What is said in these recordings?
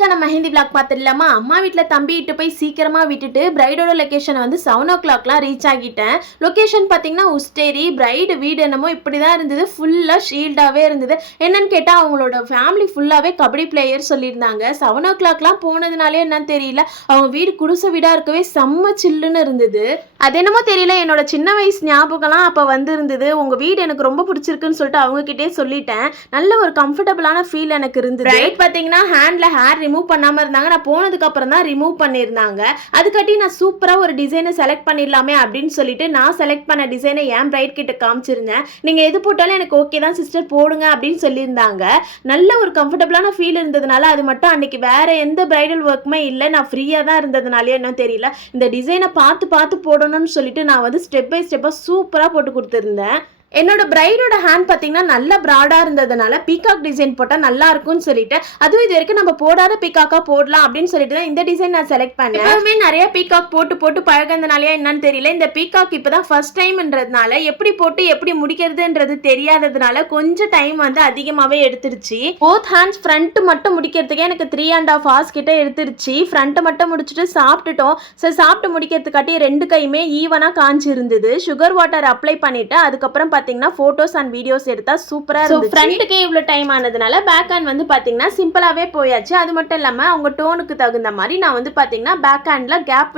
மேரேஜ்க்கான mehndi vlog பார்த்துடலாமா? அம்மா வீட்டில் தம்பி இட்டு போய் சீக்கிரமாக விட்டுட்டு பிரைடோட லொக்கேஷனை வந்து 7 o'clockலாம் ரீச் ஆகிட்டேன். லொக்கேஷன் பார்த்தீங்கன்னா உஸ்டேரி. பிரைடு வீடு என்னமோ இப்படி தான் இருந்தது, ஃபுல்லாக ஷீல்டாகவே இருந்தது. என்னன்னு கேட்டால் அவங்களோட ஃபேமிலி ஃபுல்லாகவே கபடி பிளேயர் சொல்லியிருந்தாங்க. 7 o'clockலாம் போனதுனாலே என்னன்னு தெரியல, அவங்க வீடு குடிசை வீடாக இருக்கவே செம்ம சில்லுன்னு இருந்தது. அது என்னமோ தெரியல, என்னோட சின்ன வயசு ஞாபகம்லாம் அப்போ வந்து இருந்தது. உங்கள் வீடு எனக்கு ரொம்ப பிடிச்சிருக்குன்னு சொல்லிட்டு அவங்ககிட்டே சொல்லிட்டேன். நல்ல ஒரு கம்ஃபர்டபுளான ஃபீல் எனக்கு இருந்தது. பிரைட் பார்த்தீங்கன்னா ஹேண்ட்ல ஹேர் ரிமூவ் பண்ணாம இருந்தாங்க. நான் போனதுக்கு அப்புறம் தான் ரிமூவ் பண்ணியிருந்தாங்க. அதுக்காட்டி நான் சூப்பரா ஒரு டிசைனை செலக்ட் பண்ணிடலாமே அப்படின்னு சொல்லிட்டு நான் செலக்ட் பண்ண டிசைனை என் பிரைட் கிட்ட காமிச்சிருந்தேன். நீங்க எது போட்டாலும் எனக்கு ஓகே தான் சிஸ்டர், போடுங்க அப்படின்னு சொல்லியிருந்தாங்க. நல்ல ஒரு கம்ஃபர்டபுளான ஃபீல் இருந்ததுனால, அது மட்டும் அன்னைக்கு வேற எந்த பிரைடல் ஒர்க்குமே இல்லை, நான் ஃப்ரீயா தான் இருந்ததுனாலே என்னன்னு தெரியல, இந்த டிசைனை பார்த்து போடணும்னு சொல்லிட்டு நான் வந்து ஸ்டெப் பை ஸ்டெப்பா சூப்பரா போட்டு கொடுத்துருந்தேன். என்னோட பிரைடோட ஹேண்ட் பார்த்தீங்கன்னா நல்ல ப்ராடாக இருந்ததுனால பீகாக் டிசைன் போட்டால் நல்லா இருக்கும்னு சொல்லிட்டு, அதுவும் இது வரைக்கும் நம்ம போடாத பீகாக்காக போடலாம் அப்படின்னு சொல்லிட்டு தான் இந்த டிசைன் நான் செலக்ட் பண்ணேன். எப்பவுமே நிறைய பீகாக் போட்டு பழகிறதுனாலயா என்னன்னு தெரியல, இந்த பீகாக் இப்போ தான் ஃபர்ஸ்ட் டைம்ன்றதுனால எப்படி போட்டு எப்படி முடிக்கிறதுன்றது தெரியாததுனால கொஞ்சம் டைம் வந்து அதிகமாகவே எடுத்துருச்சு. போத் ஹேண்ட்ஸ் ஃப்ரண்ட் மட்டும் முடிக்கிறதுக்கே எனக்கு 3.5 hours கிட்ட எடுத்துருச்சு. ஃப்ரண்ட் மட்டும் முடிச்சுட்டு சாப்பிட்டுட்டோம். சரி, சாப்பிட்டு முடிக்கிறதுக்காட்டி 2 கையுமே ஈவனாக காஞ்சி இருந்தது. சுகர் வாட்டர் அப்ளை பண்ணிட்டு அதுக்கப்புறம் பாத்தீங்கன்னா போட்டோஸ் அண்ட் வீடியோஸ் எடுத்தா சூப்பரா இருந்துச்சு. ஃப்ரண்ட்க்கே இவ்வளவு டைம் ஆனதுனால பேக் ஹேண்ட் வந்து பாத்தீங்கன்னா சிம்பிளாவே போயாச்சு. அது மட்டும் இல்லாம அவங்க டோனுக்கு தகுந்த மாதிரி நான் வந்து பாத்தீங்கன்னா பேக் ஹேண்ட்ல கேப்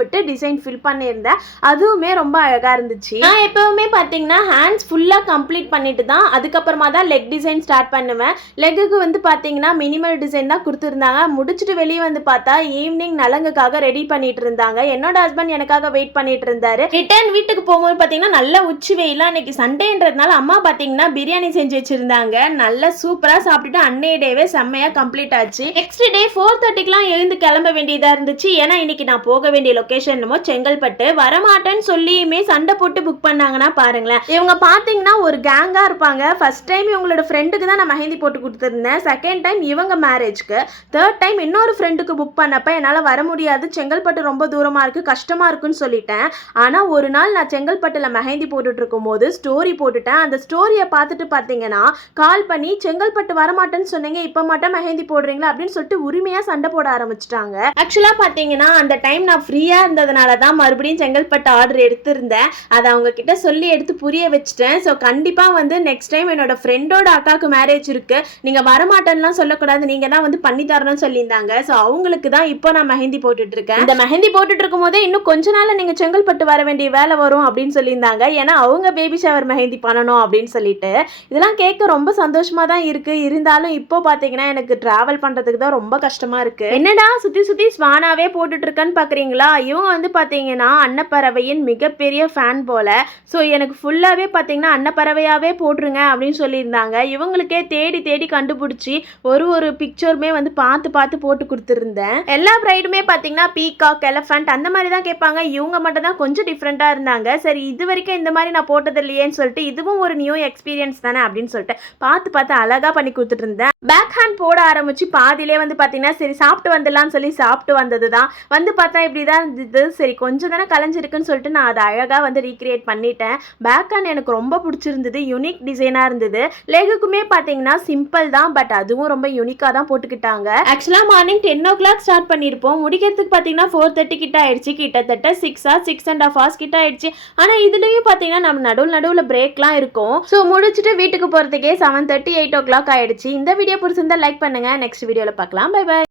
விட்டு டிசைன் ஃபில் பண்ணியிருந்தேன். அதுவுமே ரொம்ப அழகா இருந்துச்சு. நான் எப்பவுமே பாத்தீங்கன்னா ஹேண்ட்ஸ் ஃபுல்லா கம்ப்ளீட் பண்ணிட்டு தான் அதுக்கப்புறமா தான் லெக் டிசைன் ஸ்டார்ட் பண்ணுவேன். லெக்குக்கு வந்து பாத்தீங்கன்னா மினிமல் டிசைன் தான் கொடுத்துருந்தாங்க. முடிச்சுட்டு வெளியே வந்து பார்த்தா ஈவினிங் நலங்குக்காக ரெடி பண்ணிட்டு இருந்தாங்க. என்னோட ஹஸ்பண்ட் எனக்காக வெயிட் பண்ணிட்டு இருந்தாரு. ரிட்டர்ன் வீட்டுக்கு போகும்போது பாத்தீங்கன்னா நல்ல உச்சி வெயிலா அன்னைக்கு சண்டேன்றதுனால அம்மா பார்த்தீங்கன்னா பிரியாணி செஞ்சு வச்சிருந்தாங்க. நல்லா சூப்பராக சாப்பிட்டுட்டு அன்னைய டேவே செம்மையாக கம்ப்ளீட் ஆச்சு. நெக்ஸ்ட் டே 4:30க்குலாம் எழுந்து கிளம்ப வேண்டியதாக இருந்துச்சு. ஏன்னா இன்னைக்கு நான் போக வேண்டிய லொக்கேஷன் என்னமோ செங்கல்பட்டு. வரமாட்டேன்னு சொல்லியுமே சண்டை போட்டு புக் பண்ணாங்கன்னா பாருங்களேன். இவங்க பார்த்தீங்கன்னா ஒரு கேங்காக இருப்பாங்க. ஃபர்ஸ்ட் டைம் இவங்களோட ஃப்ரெண்டுக்கு தான் நான் மெஹந்தி போட்டு கொடுத்துருந்தேன். செகண்ட் டைம் இவங்க மேரேஜ்க்கு, தேர்ட் டைம் இன்னொரு ஃப்ரெண்டுக்கு புக் பண்ணப்ப என்னால் வர முடியாது, செங்கல்பட்டு ரொம்ப தூரமாக இருக்குது, கஷ்டமாக இருக்குன்னு சொல்லிட்டேன். ஆனால் ஒரு நாள் நான் செங்கல்பட்டில் மெஹந்தி போட்டுட்டு இருக்கும்போது ஸ்டோரி போட்டுட்டேன். அந்த ஸ்டோரியை பார்த்துட்டு பார்த்தீங்கன்னா கால் பண்ணி செங்கல்பட்டு வரமாட்டேன்னு சொன்னீங்க, இப்போ மட்டும் மெஹந்தி போடுறீங்களா அப்படின்னு சொல்லிட்டு உரிமையாக சண்டை போட ஆரம்பிச்சிட்டாங்க. ஆக்சுவலாக பார்த்தீங்கன்னா அந்த டைம் நான் ஃப்ரீயாக இருந்ததுனால தான் மறுபடியும் செங்கல்பட்டு ஆர்டர் எடுத்திருந்தேன். அதை அவங்க கிட்ட சொல்லி எடுத்து புரிய வச்சுட்டேன். ஸோ கண்டிப்பாக வந்து நெக்ஸ்ட் டைம் என்னோட ஃப்ரெண்டோட அக்காவுக்கு மேரேஜ் இருக்கு, நீங்கள் வரமாட்டேன்னுலாம் சொல்லக்கூடாது, நீங்கள் தான் வந்து பண்ணி தரணும்னு சொல்லியிருந்தாங்க. ஸோ அவங்களுக்கு தான் இப்போ நான் மெஹந்தி போட்டுட்டு இருக்கேன். இந்த மெஹந்தி போட்டுட்டு இருக்கும் போதே இன்னும் கொஞ்ச நாள் நீங்கள் செங்கல்பட்டு வர வேண்டிய வேலை வரும் அப்படின்னு சொல்லியிருந்தாங்க. ஏன்னா அவங்க பேபி ஷவர் மெஹந்தி பண்ணணும் அப்படின்னு சொல்லிட்டு. இதெல்லாம் கேட்க ரொம்ப சந்தோஷமா தான் இருக்கு. இருந்தாலும் இப்போ பாத்தீங்கன்னா எனக்கு டிராவல் பண்றதுக்கு தான் ரொம்ப கஷ்டமா இருக்கு. என்னடா சுத்தி ஸ்வானாவே போட்டுட்டு இருக்கேன்னு பாக்குறீங்களா? இவங்க வந்து பாத்தீங்கன்னா அன்னப்பறவையின் மிகப்பெரிய ஃபேன் போல. ஸோ எனக்கு ஃபுல்லாவே பாத்தீங்கன்னா அன்னப்பறவையாவே போட்டுருங்க அப்படின்னு சொல்லியிருந்தாங்க. இவங்களுக்கே தேடி கண்டுபிடிச்சி ஒரு பிக்சருமே வந்து பார்த்து போட்டு கொடுத்துருந்தேன். எல்லா பிரைடுமே பாத்தீங்கன்னா பீகாக், எலஃபண்ட் அந்த மாதிரி தான் கேட்பாங்க. இவங்க மட்டும் தான் கொஞ்சம் டிஃப்ரெண்டா இருந்தாங்க. சரி, இது வரைக்கும் இந்த மாதிரி நான் போட்டது இல்லையேன்னு சொல்லிட்டு இதுவும் ஒரு நியூ எக்ஸ்பீரியன்ஸ் தானே அப்படின்னு சொல்லிட்டு பார்த்து அழகா பண்ணி கொடுத்துட்டு இருந்தேன். பேக் ஹேண்ட் போட ஆரம்பிச்சு பாதியிலே வந்து பார்த்தீங்கன்னா சரி சாப்பிட்டு வந்துடலாம்னு சொல்லி சாப்பிட்டு வந்தது தான். வந்து பார்த்தா இப்படி தான் இருந்தது. சரி கொஞ்சம் தானே கலைஞ்சிருக்குன்னு சொல்லிட்டு நான் அதை அழகாக வந்து ரீக்ரியேட் பண்ணிட்டேன். பேக் ஹேண்ட் எனக்கு ரொம்ப பிடிச்சிருந்தது, யூனிக் டிசைனாக இருந்தது. லெகுக்குமே பார்த்தீங்கன்னா சிம்பிள் தான், பட் அதுவும் ரொம்ப யூனிக்காக தான் போட்டுக்கிட்டாங்க. ஆக்சுவலாக மார்னிங் 10 o'clock ஸ்டார்ட் பண்ணியிருப்போம். முடிக்கிறதுக்கு பார்த்தீங்கன்னா 4:30 கிட்ட ஆயிடுச்சு. கிட்டத்தட்ட 6.5 hours கிட்ட ஆயிடுச்சு. ஆனால் இதுலேயும் பார்த்தீங்கன்னா நம்ம நடுவில் பிரேக்லாம் இருக்கும். ஸோ முடிச்சுட்டு வீட்டுக்கு போகிறதுக்கே 7:30 8 o'clock ஆயிடுச்சு. இந்த வீடியோ பிடிச்சிருந்தா லைக் பண்ணுங்க. நெக்ஸ்ட் வீடியோவில் பார்க்கலாம். Bye by.